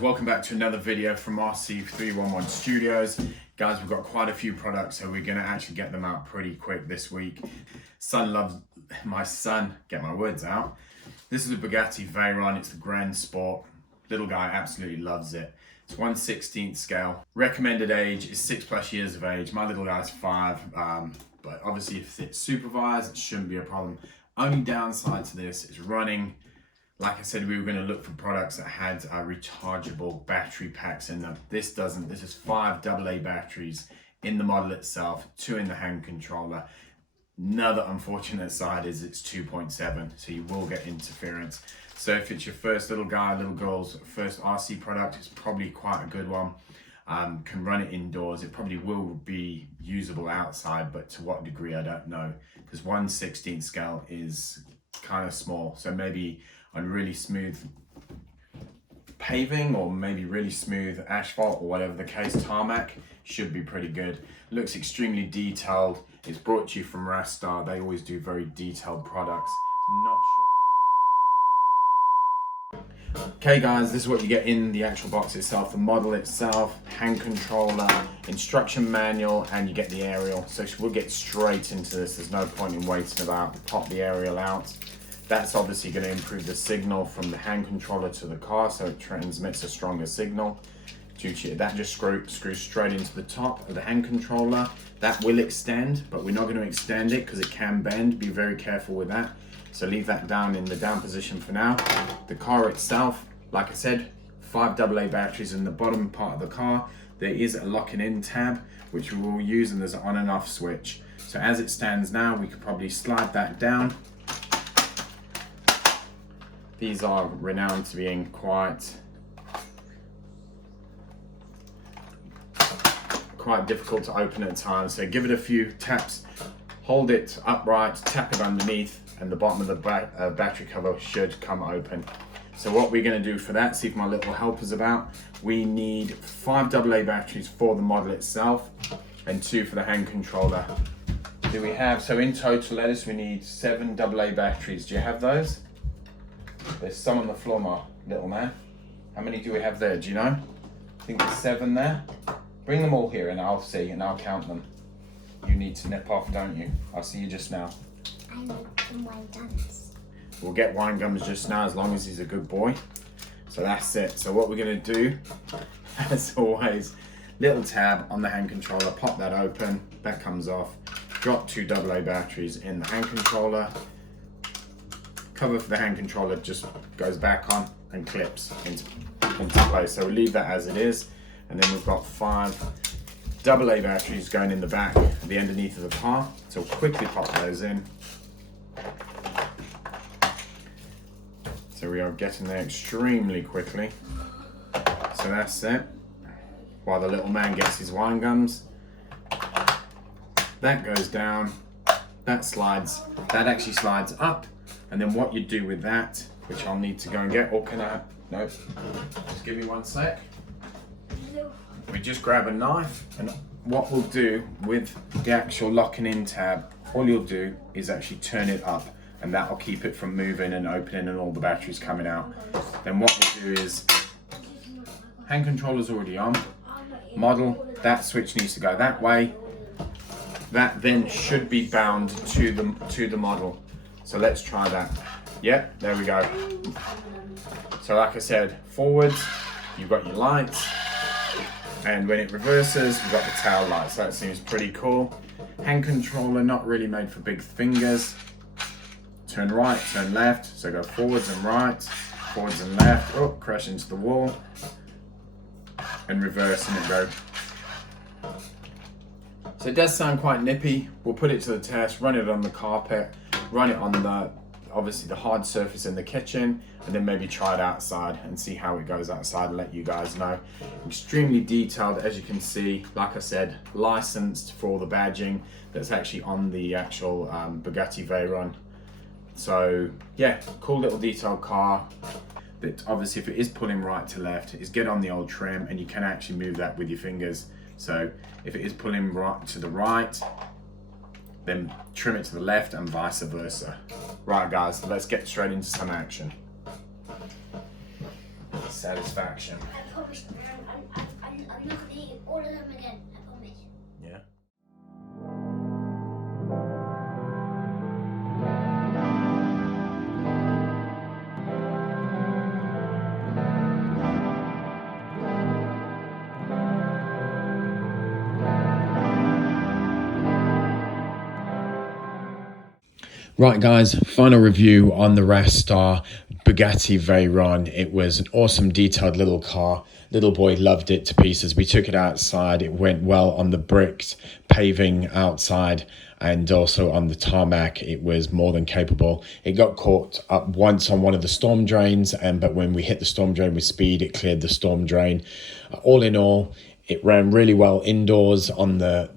welcome back to another video from RC311 Studios. Guys, we've got quite a few products, so we're gonna actually get them out pretty quick this week. My son, get my words out. This is a Bugatti Veyron, it's the Grand Sport. Little guy absolutely loves it. It's 1/16 scale. Recommended age is 6+ years of age. My little guy's 5, but obviously if it's supervised, it shouldn't be a problem. Only downside to this is running. Like I said, we were going to look for products that had rechargeable battery packs in them. This doesn't. This is 5 AA batteries in the model itself, 2 in the hand controller. Another unfortunate side is it's 2.7, so you will get interference. So if it's your first little guy, little girl's first RC product, it's probably quite a good one. Can run it indoors. It probably will be usable outside, but to what degree, I don't know. Because 1/16 scale is kind of small, so maybe on really smooth paving or maybe really smooth asphalt or whatever the case, tarmac should be pretty good. Looks extremely detailed. It's brought to you from Rastar. They always do very detailed products. Not sure. Okay guys, this is what you get in the actual box itself. The model itself, hand controller, instruction manual, and you get the aerial. So we'll get straight into this. There's no point in waiting about. Pop the aerial out. That's obviously going to improve the signal from the hand controller to the car, so it transmits a stronger signal. That just screws straight into the top of the hand controller. That will extend, but we're not going to extend it because it can bend. Be very careful with that. So leave that down in the down position for now. The car itself, like I said, 5 AA batteries in the bottom part of the car. There is a locking in tab, which we will use, and there's an on and off switch. So as it stands now, we could probably slide that down. These are renowned to being quite difficult to open at times. So give it a few taps, hold it upright, tap it underneath, and the bottom of the battery cover should come open. So what we're going to do for that, see if my little helper's about. We need 5 AA batteries for the model itself and 2 for the hand controller. Do we have, so in total, Lettuce, we need 7 AA batteries. Do you have those? There's some on the floor, my little man. How many do we have there? Do you know? I think there's 7 there. Bring them all here and I'll see and I'll count them. You need to nip off, don't you? I'll see you just now. I need some wine gums. We'll get wine gums just now as long as he's a good boy. So that's it. So what we're going to do, as always, little tab on the hand controller, pop that open, that comes off. Drop 2 AA batteries in the hand controller. Cover for the hand controller just goes back on and clips into place. So we'll leave that as it is. And then we've got 5 AA batteries going in the back, the underneath of the car. So we'll quickly pop those in. So we are getting there extremely quickly. So that's it. While the little man gets his wine gums. That goes down, that slides, that actually slides up. And then what you do with that, which I'll need to go and get, or can I? No, just give me 1 sec. We just grab a knife, and what we'll do with the actual locking in tab, all you'll do is actually turn it up, and that'll keep it from moving and opening and all the batteries coming out. Then what we'll do is, hand controller's already on, model, that switch needs to go that way. That then should be bound to the model. So let's try that. Yep, there we go. So like I said, forwards, you've got your lights, and when it reverses, you've got the tail lights. So that seems pretty cool. Hand controller, not really made for big fingers. Turn right, turn left, so go forwards and right, forwards and left. Oh, crash into the wall. And reverse, and it go. So it does sound quite nippy. We'll put it to the test, run it on the carpet, run it on obviously the hard surface in the kitchen, and then maybe try it outside and see how it goes outside and let you guys know. Extremely detailed, as you can see. Like I said, licensed for all the badging that's actually on the actual Bugatti Veyron. So yeah, cool little detailed car. But obviously if it is pulling right to left, is get on the old trim, and you can actually move that with your fingers. So if it is pulling right to the right, then trim it to the left and vice versa. Right guys, let's get straight into some action. satisfaction. I promise. I'm not gonna eat all of them again. I promise. Yeah. Right guys, final review on the Rastar Bugatti Veyron. It was an awesome detailed little car. Little boy loved it to pieces. We took it outside. It went well on the bricks, paving outside, and also on the tarmac. It was more than capable. It got caught up once on one of the storm drains, but when we hit the storm drain with speed, it cleared the storm drain. All in all, it ran really well indoors on the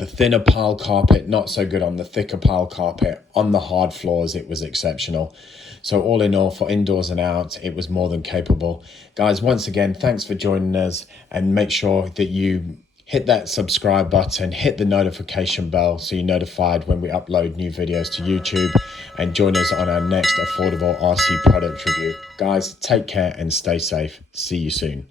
thinner pile carpet, not so good on the thicker pile carpet. On the hard floors, it was exceptional. So all in all, for indoors and out, it was more than capable. Guys, once again, thanks for joining us, and make sure that you hit that subscribe button, hit the notification bell so you're notified when we upload new videos to YouTube, and join us on our next affordable RC product review. Guys, take care and stay safe. See you soon.